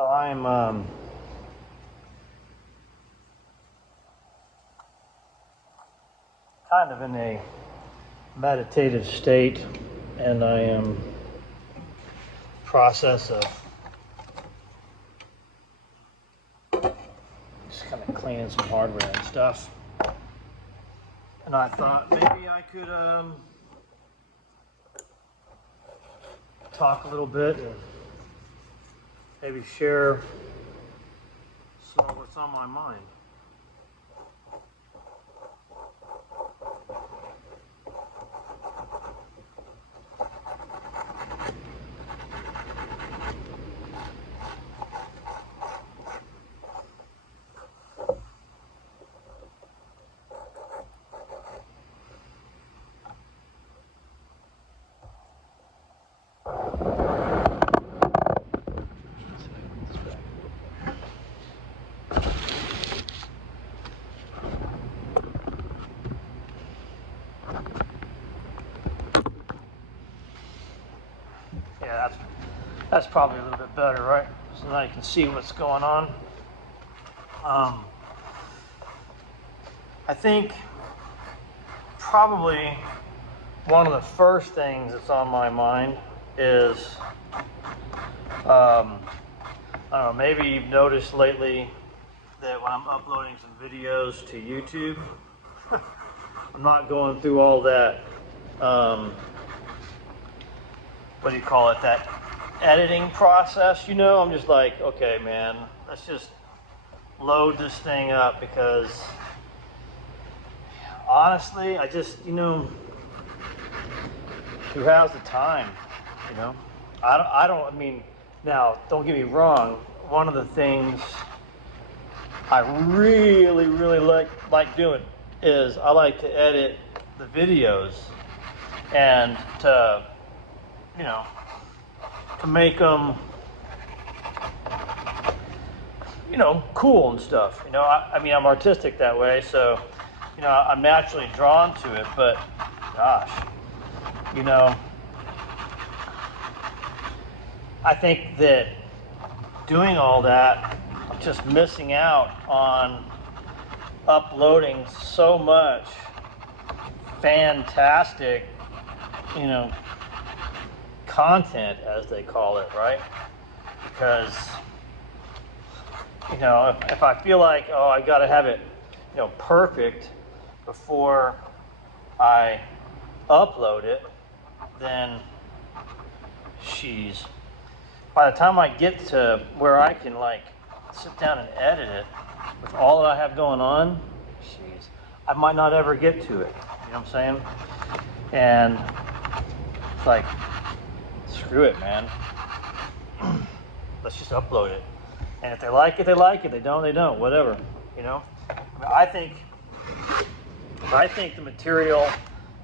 So I'm kind of in a meditative state, and I am process of just kind of cleaning some hardware and stuff. And I thought maybe I could talk a little bit and maybe share some of what's on my mind. Yeah, that's probably a little bit better, right? So now you can see what's going on. I think probably one of the first things that's on my mind is, I don't know, maybe you've noticed lately that when I'm uploading some videos to YouTube, I'm not going through all that, what do you call it, that editing process, you know? I'm just like, okay, man, let's just load this thing up, because honestly, I just, who has the time, I mean, now, don't get me wrong, one of the things I really, really like doing is I like to edit the videos and to make them, cool and stuff. I mean, I'm artistic that way, so, I'm naturally drawn to it, but gosh, I think that doing all that, I'm just missing out on uploading so much fantastic, content, as they call it, right? Because, if I feel like, I got to have it, perfect before I upload it, then by the time I get to where I can sit down and edit it with all that I have going on, I might not ever get to it. You know what I'm saying? And it's like, screw it, man. Let's just upload it. And if they like it, they like it. They don't, they don't. Whatever. I mean, I think the material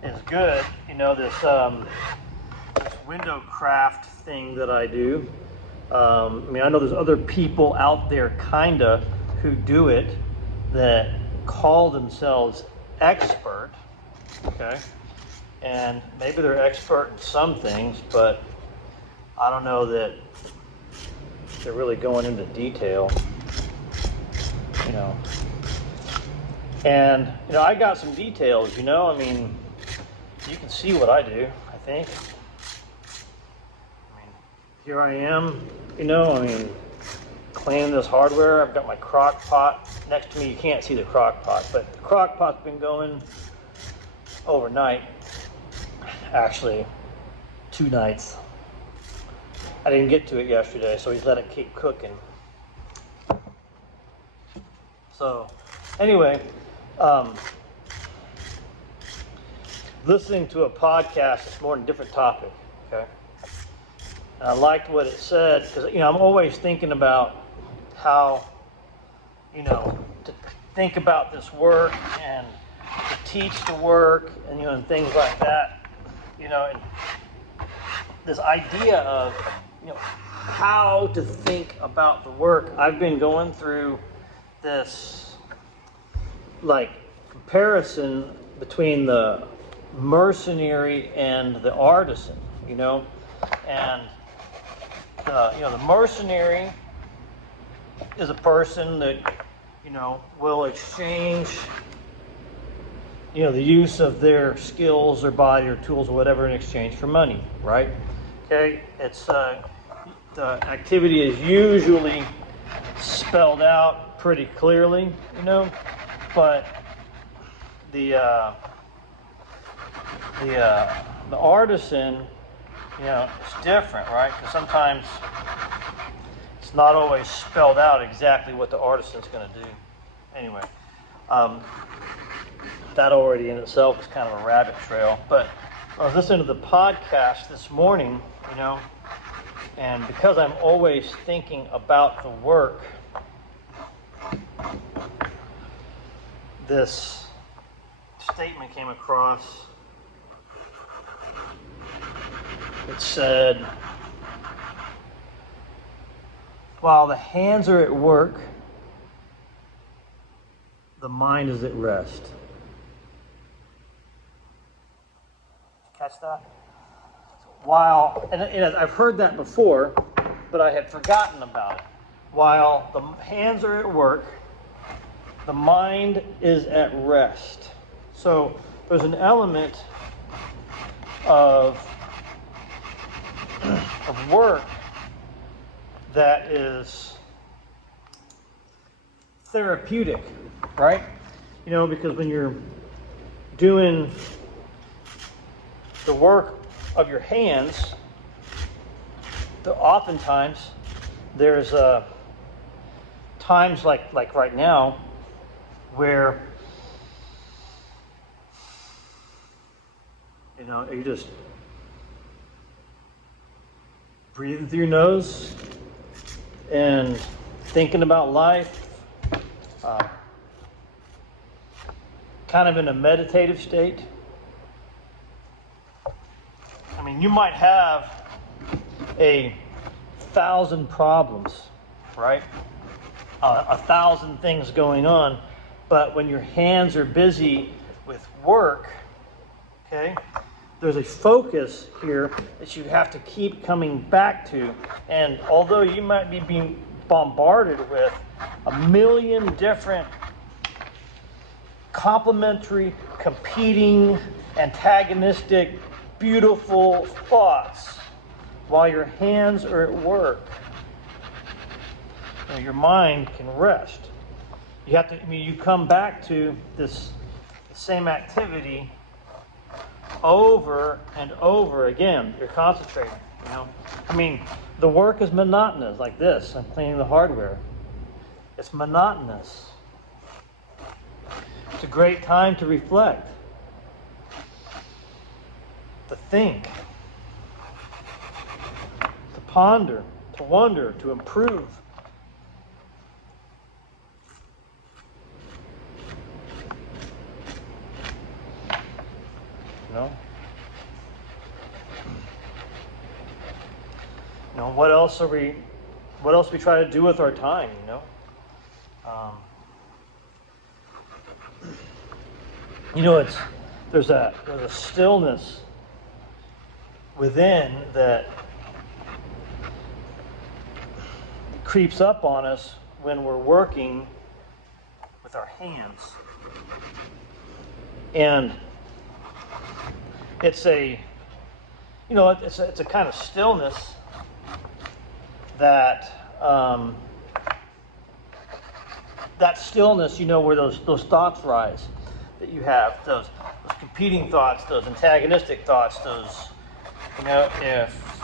is good. This window craft thing that I do. I mean, I know there's other people out there who do it that call themselves expert. Okay. And maybe they're expert in some things, but I don't know that they're really going into detail, And, I got some details, I mean, you can see what I do, I think. I mean, here I am, cleaning this hardware. I've got my crock pot next to me. You can't see the crock pot, but the crock pot's been going overnight. Actually, 2 nights. I didn't get to it yesterday, so he's let it keep cooking. So, anyway, listening to a podcast this morning, different topic, okay? And I liked what it said, because, I'm always thinking about how, to think about this work and to teach the work and, and things like that, and this idea of, how to think about the work. I've been going through this, comparison between the mercenary and the artisan, and the mercenary is a person that, will exchange, the use of their skills or body or tools or whatever in exchange for money, right? Okay, it's the activity is usually spelled out pretty clearly, but the artisan, it's different, right? Because sometimes it's not always spelled out exactly what the artisan's going to do. Anyway, that already in itself is kind of a rabbit trail. But I was listening to the podcast this morning, and because I'm always thinking about the work, this statement came across. It said, while the hands are at work, the mind is at rest. Catch that? And I've heard that before, but I had forgotten about it. While the hands are at work, the mind is at rest. So there's an element of work that is therapeutic, right? Because when you're doing the work of your hands, oftentimes there's times like right now where you just breathing through your nose and thinking about life, kind of in a meditative state. I mean, you might have 1,000 problems, right? 1,000 things going on, but when your hands are busy with work, okay, there's a focus here that you have to keep coming back to. And although you might be being bombarded with 1,000,000 different complementary, competing, antagonistic, beautiful thoughts, while your hands are at work, your mind can rest. You come back to the same activity over and over again. You're concentrating, the work is monotonous, like this. I'm cleaning the hardware. It's monotonous. It's a great time to reflect, to think, to ponder, to wonder, to improve. What else we try to do with our time, there's a stillness within that creeps up on us when we're working with our hands. And it's a kind of stillness that stillness, where those thoughts rise that you have, those competing thoughts, those antagonistic thoughts, those, if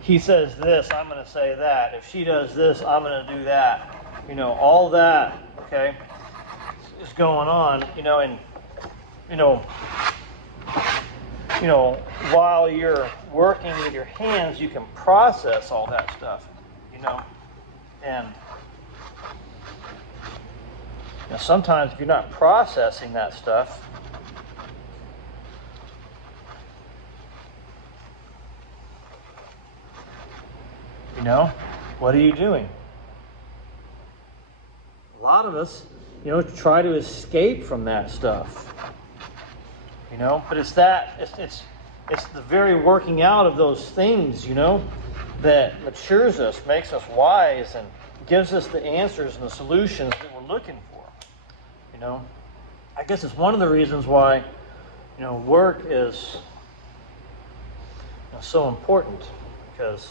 he says this, I'm going to say that. If she does this, I'm going to do that. All that, okay, is going on, while you're working with your hands, you can process all that stuff, and sometimes if you're not processing that stuff, what are you doing? A lot of us, try to escape from that stuff. But it's the very working out of those things, that matures us, makes us wise, and gives us the answers and the solutions that we're looking for. You know, I guess it's one of the reasons why, you know, work is, you know, so important, because,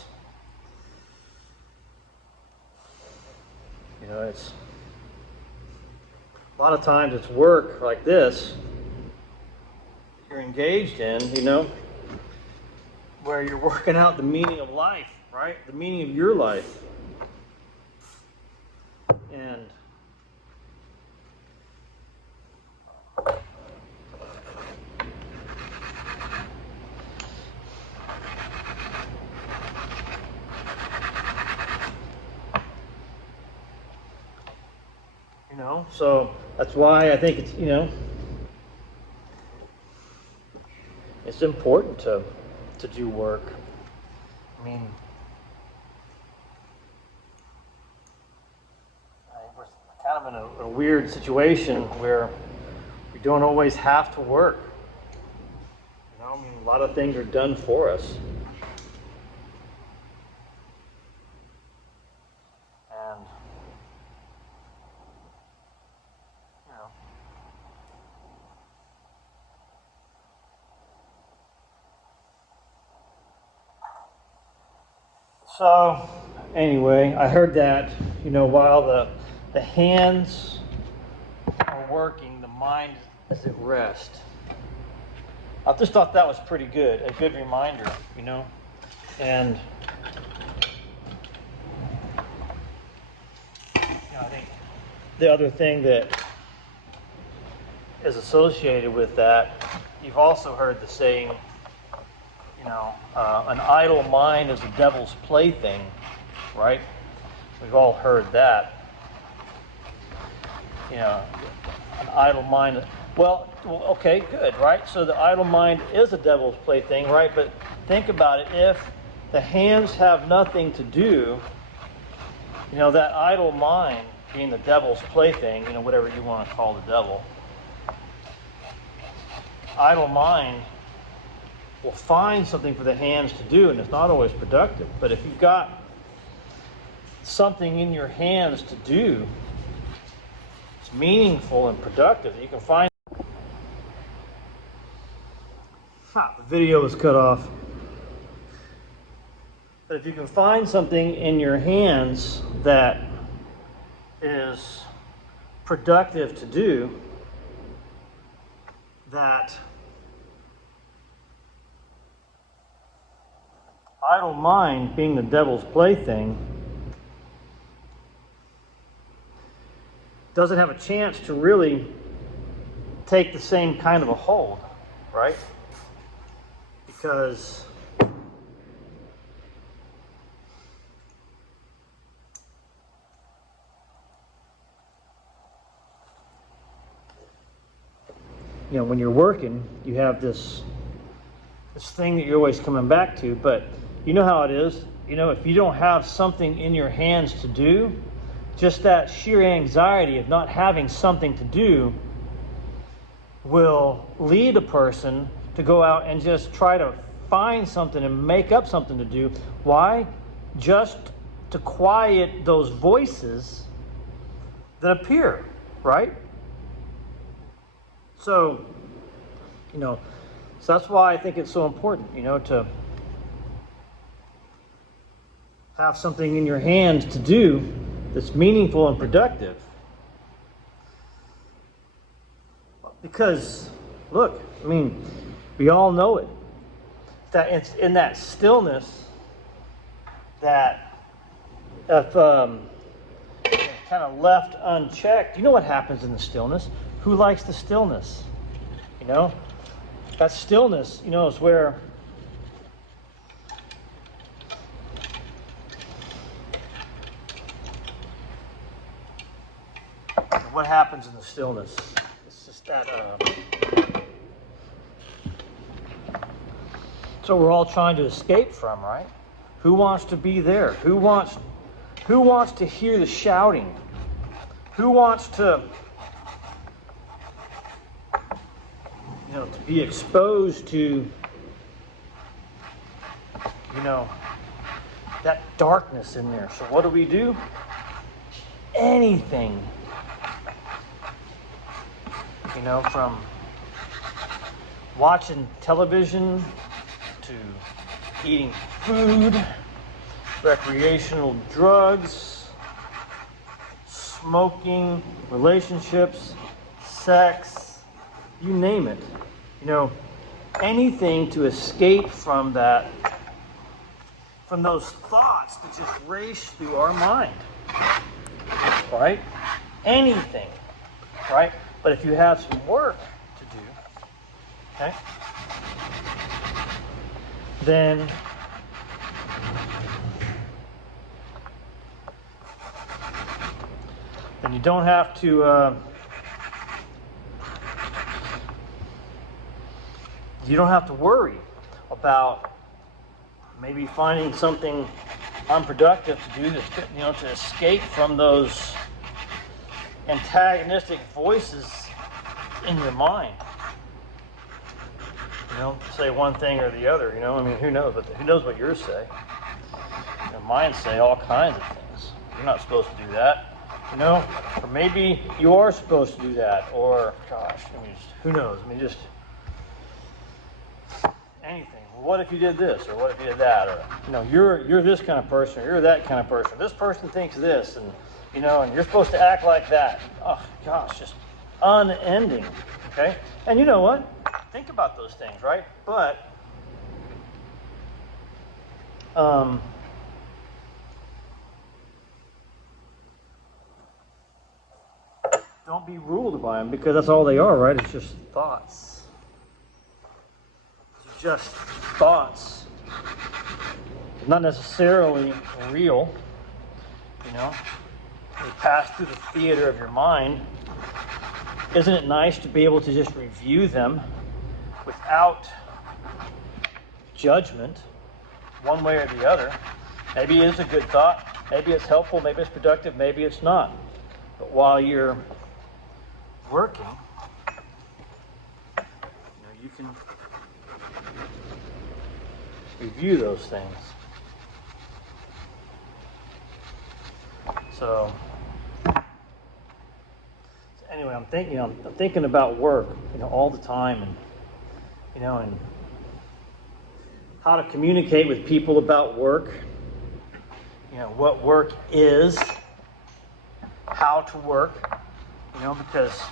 you know, it's a lot of times it's work like this you're engaged in, you know, where you're working out the meaning of life, right? The meaning of your life. And you know, so that's why I think it's, you know, it's important to do work. I mean, we're kind of in a weird situation where we don't always have to work. You know, I mean, a lot of things are done for us. And, you know, so anyway, I heard that, you know, while the hands are working, the mind is at rest. I just thought that was pretty good, a good reminder, you know. And you know, I think the other thing that is associated with that, you've also heard the saying, you know, an idle mind is a devil's plaything, right? We've all heard that. You know, an idle mind. Well, okay, good, right? So the idle mind is a devil's plaything, right? But think about it. If the hands have nothing to do, you know, that idle mind being the devil's plaything, you know, whatever you want to call the devil, idle mind will find something for the hands to do, and it's not always productive. But if you've got something in your hands to do, it's meaningful and productive, you can find. The video was cut off. But if you can find something in your hands that is productive to do, that idle mind being the devil's plaything doesn't have a chance to really take the same kind of a hold, right? Because you know, when you're working, you have this thing that you're always coming back to, but you know how it is. You know, if you don't have something in your hands to do, just that sheer anxiety of not having something to do will lead a person to go out and just try to find something and make up something to do. Why? Just to quiet those voices that appear, right? So, you know, so that's why I think it's so important, you know, to have something in your hands to do that's meaningful and productive. Because, look, I mean, we all know it. That it's in that stillness that if kind of left unchecked, you know what happens in the stillness? Who likes the stillness? You know, that stillness, you know, is where what happens in the stillness? It's just that. So we're all trying to escape from, right? Who wants to be there? Who wants to hear the shouting? Who wants to, you know, to be exposed to, you know, that darkness in there? So what do? anything, you know, from watching television to eating food, recreational drugs, smoking, relationships, sex, you name it. You know, anything to escape from that, from those thoughts that just race through our mind, right? Anything, right? But if you have some work to do, okay, then you don't have to worry about maybe finding something unproductive to do, to escape from those antagonistic voices in your mind. Say one thing or the other. I mean, who knows? But who knows what yours say? Mine say all kinds of things. You're not supposed to do that. Or maybe you are supposed to do that. Or, gosh, I mean, who knows? I mean, just anything. Well, what if you did this, or what if you did that, or you're this kind of person, or you're that kind of person. This person thinks this, and and you're supposed to act like that. Oh gosh, just unending. Okay, and you know what? Think about those things, right? But don't be ruled by them, because that's all they are, right? It's just thoughts. It's just thoughts. It's not necessarily real. They pass through the theater of your mind. Isn't it nice to be able to just review them without judgment, one way or the other? Maybe it's a good thought, maybe it's helpful, maybe it's productive, maybe it's not. But while you're working, you can review those things. So anyway, I'm thinking about work, all the time, and and how to communicate with people about work. What work is, how to work. Because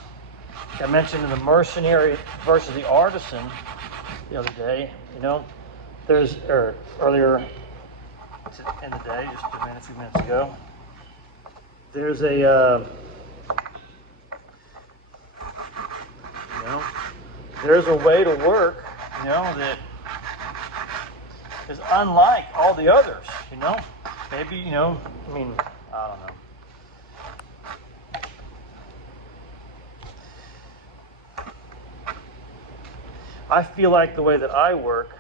I mentioned in the mercenary versus the artisan the other day. Earlier in the day, just a few minutes ago. There's there's a way to work, that is unlike all the others, Maybe, I don't know. I feel like the way that I work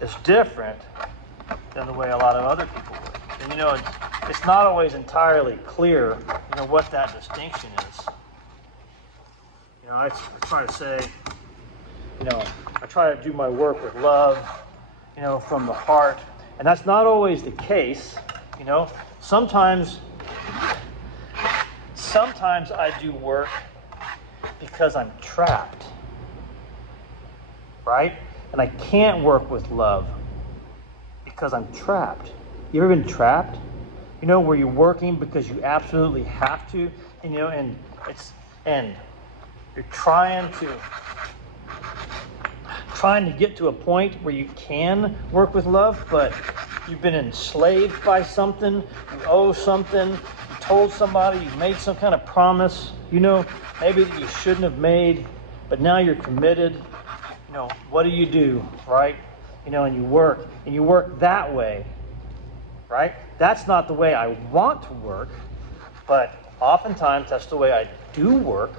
is different than the way a lot of other people work. And it's not always entirely clear, what that distinction is. I try to say, I try to do my work with love, from the heart. And that's not always the case. Sometimes I do work because I'm trapped, right? And I can't work with love because I'm trapped. You ever been trapped? Where you're working because you absolutely have to, and you're trying to get to a point where you can work with love, but you've been enslaved by something, you owe something, you told somebody, you made some kind of promise, maybe that you shouldn't have made, but now you're committed. What do, right? And you work that way, right? That's not the way I want to work, but oftentimes that's the way I do work,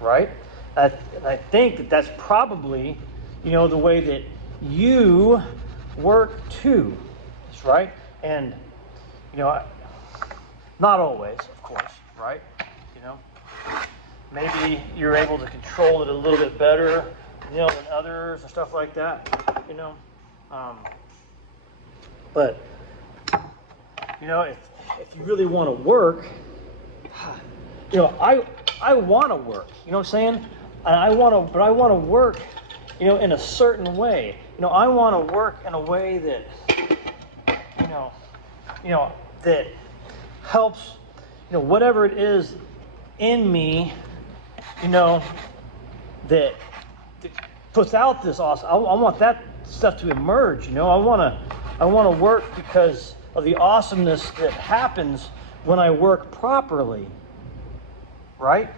right? And I think that that's probably, the way that you work too, right? And, not always, of course, right? Maybe you're able to control it a little bit better, than others and stuff like that, But You know, if you really want to work, you know, I want to work. You know what I'm saying? And I want to work, you know, in a certain way. You know, I want to work in a way that, you know, that helps, you know, whatever it is in me, you know, that puts out this awesome. I want that stuff to emerge. You know, I want to work because of the awesomeness that happens when I work properly, right?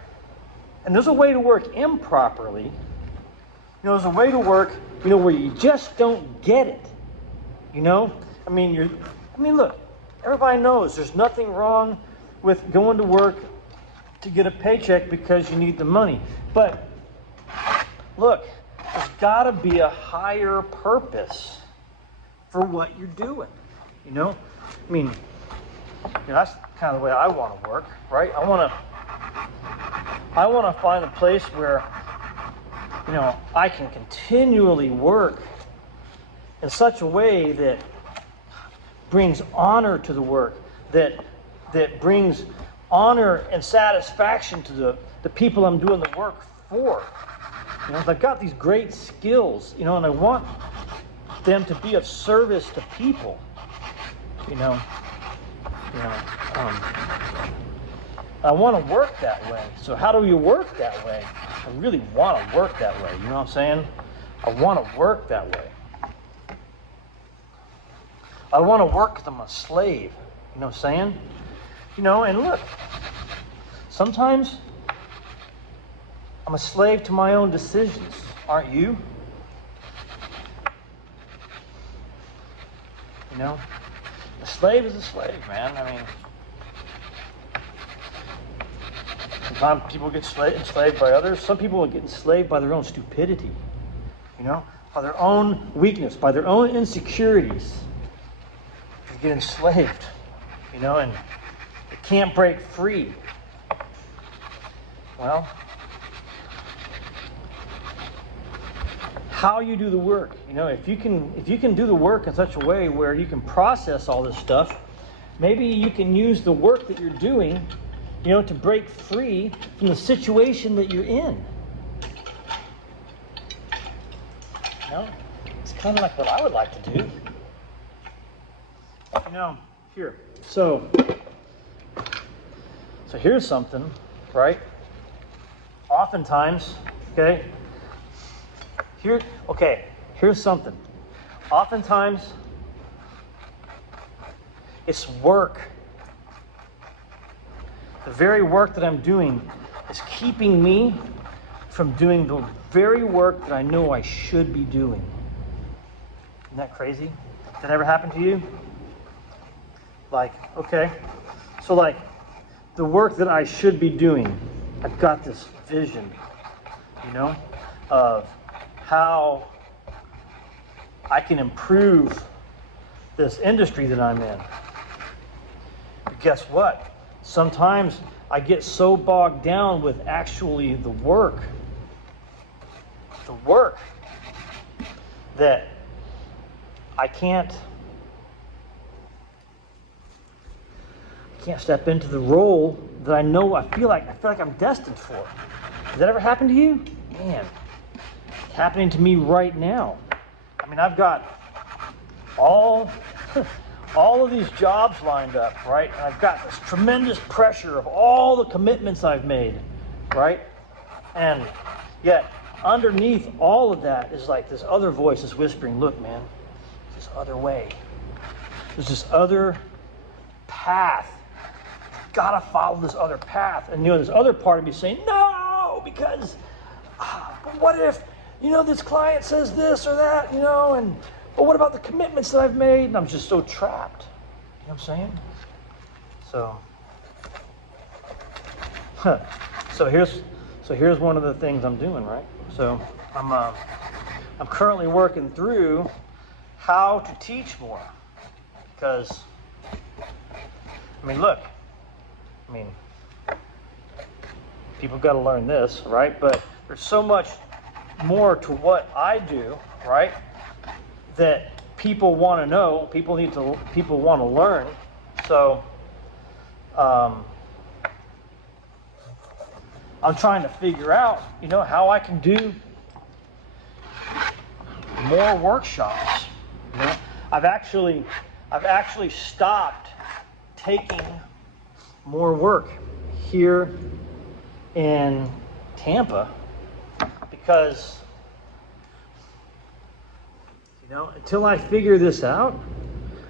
And there's a way to work improperly. You know, there's a way to work, you know, where you just don't get it. You know, I mean, look, everybody knows there's nothing wrong with going to work to get a paycheck because you need the money. But look, there's got to be a higher purpose for what you're doing. You know, I mean, you know, that's kind of the way I want to work, right? I want to find a place where, you know, I can continually work in such a way that brings honor to the work, that brings honor and satisfaction to the people I'm doing the work for. You know, I've got these great skills, you know, and I want them to be of service to people. You know, I want to work that way. So how do you work that way? I really want to work that way. You know what I'm saying? I want to work that way. I want to work because I'm a slave. You know what I'm saying? You know, and look, sometimes I'm a slave to my own decisions. Aren't you? You know? A slave is a slave, man. I mean, sometimes people get enslaved by others. Some people get enslaved by their own stupidity, you know, by their own weakness, by their own insecurities. They get enslaved, you know, and they can't break free. Well, how you do the work, you know, if you can do the work in such a way where you can process all this stuff, maybe you can use the work that you're doing, you know, to break free from the situation that you're in. You know, it's kind of like what I would like to do. You know, here. So here's something, right? Oftentimes, okay. Here's something. Oftentimes, it's work. The very work that I'm doing is keeping me from doing the very work that I know I should be doing. Isn't that crazy? Did that ever happen to you? Like, okay, so like the work that I should be doing, I've got this vision, you know, of how I can improve this industry that I'm in. But guess what? Sometimes I get so bogged down with actually the work that I can't step into the role that I know I feel like I'm destined for. Does that ever happen to you? Man, it's happening to me right now. I mean, I've got all of these jobs lined up, right? And I've got this tremendous pressure of all the commitments I've made, right? And yet, underneath all of that is like this other voice is whispering, look, man, there's this other way. There's this other path. You've got to follow this other path. And, you know, this other part of me saying, no, because but what if, you know, this client says this or that, you know, and but what about the commitments that I've made? And I'm just so trapped. You know what I'm saying? So here's one of the things I'm doing, right? So I'm currently working through how to teach more, because I mean, look, I mean, people got to learn this, right? But there's so much more to what I do, right? That people want to know, people want to learn. So I'm trying to figure out, how I can do more workshops. I've actually stopped taking more work here in Tampa because, until I figure this out,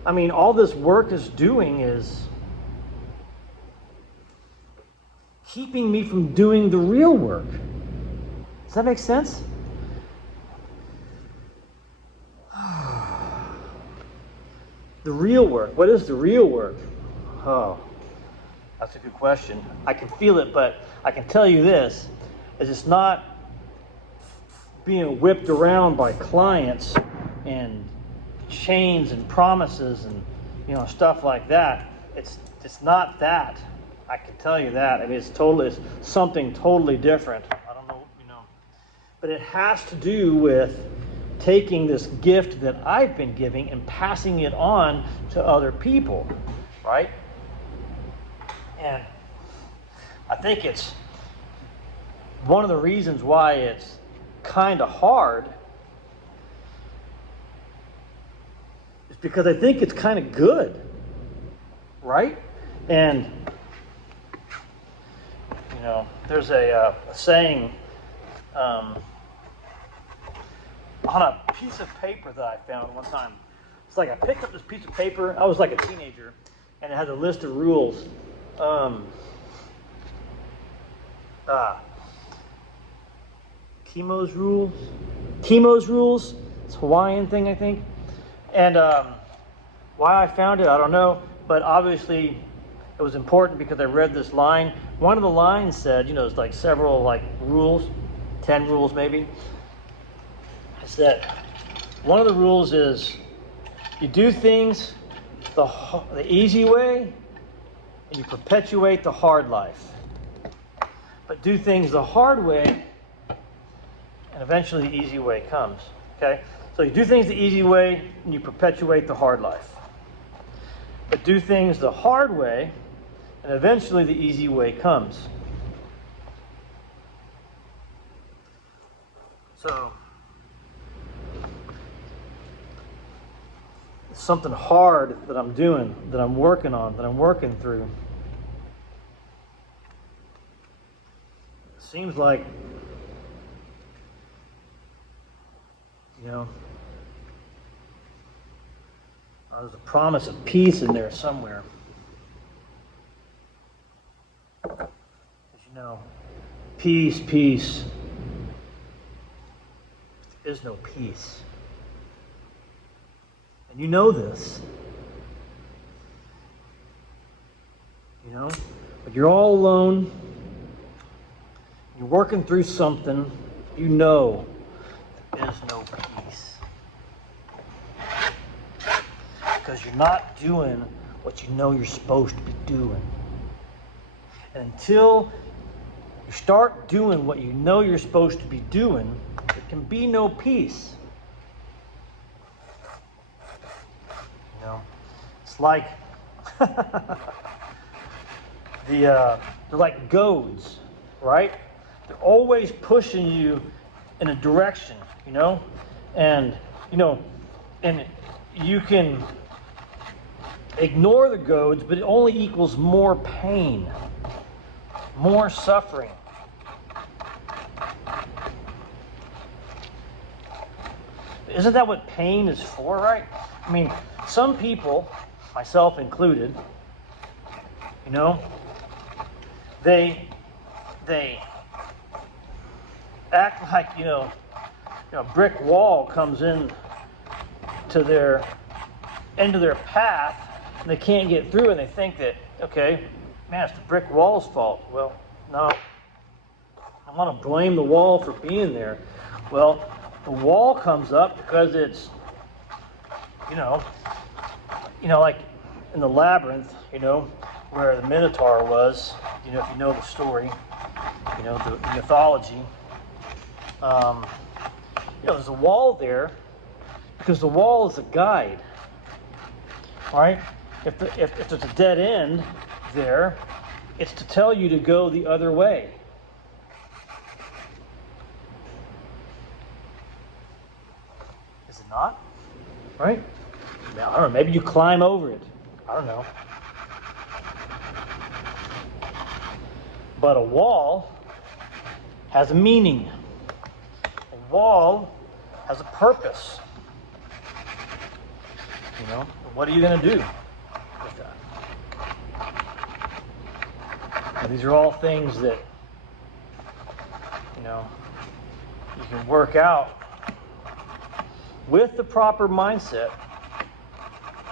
all this work is doing is keeping me from doing the real work. Does that make sense? The real work. What is the real work? Oh, that's a good question. I can feel it, but I can tell you this, is it's not being whipped around by clients and chains and promises and stuff like that. It's not that. I can tell you that. It's something totally different. I don't know, but it has to do with taking this gift that I've been giving and passing it on to other people, right? And I think it's one of the reasons why it's kind of hard is because I think it's kind of good, right? And there's a saying on a piece of paper that I found one time. It's like I picked up this piece of paper. I was like a teenager, and it had a list of rules. Chemo's rules. It's a Hawaiian thing, I think. And why I found it, I don't know. But obviously, it was important because I read this line. One of the lines said, there's like several rules, 10 rules maybe. Is that one of the rules is you do things the easy way and you perpetuate the hard life. But do things the hard way and eventually the easy way comes. Okay? So you do things the easy way and you perpetuate the hard life. But do things the hard way and eventually the easy way comes. So something hard that I'm doing, that I'm working on, that I'm working through. It seems like, there's a promise of peace in there somewhere. Because peace. There is no peace. And you know this. But you're all alone. You're working through something. There's no peace. Because you're not doing what you're supposed to be doing. And until you start doing what you're supposed to be doing, there can be no peace. It's like they're like goads, right? They're always pushing you in a direction, and and you can ignore the goads, but it only equals more pain, more suffering. Isn't that what pain is for, right? Some people, myself included, they act like, a brick wall comes in to their path and they can't get through, and they think that, okay, man, it's the brick wall's fault. Well, no. I want to blame the wall for being there. Well, the wall comes up because it's, like in the labyrinth, where the Minotaur was, if you know the story, the mythology. There's a wall there because the wall is a guide, right? if there's a dead end there, it's to tell you to go the other way. Is it not? Right? I don't know. Maybe you climb over it. I don't know. But a wall has a meaning. A wall has a purpose. You know, what are you going to do with that? And these are all things that, you know, you can work out with the proper mindset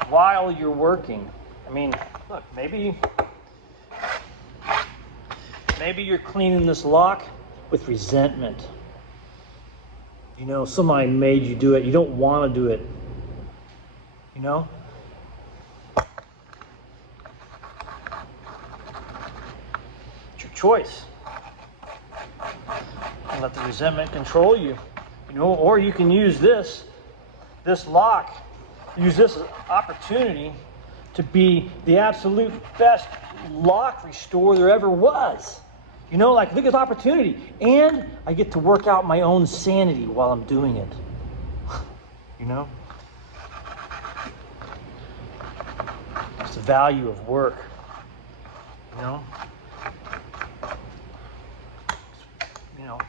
while you're working. I mean, look, maybe you're cleaning this lock with resentment. You know, somebody made you do it. You don't want to do it. You know? It's your choice. And let the resentment control you. You know, or you can use this lock, use this as an opportunity to be the absolute best lock restorer there ever was. You know, like, look at this opportunity. And I get to work out my own sanity while I'm doing it. You know? It's the value of work. You know? You know,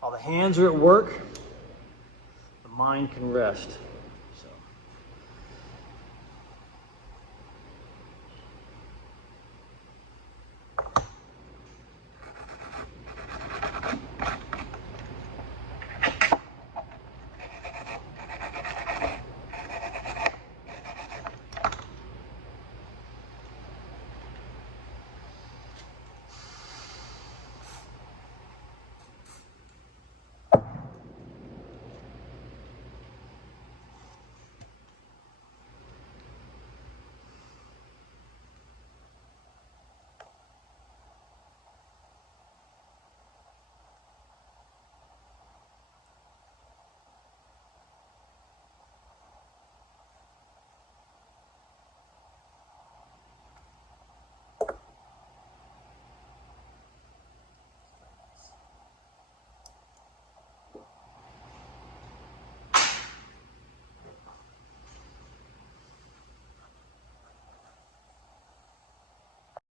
while the hands are at work, the mind can rest.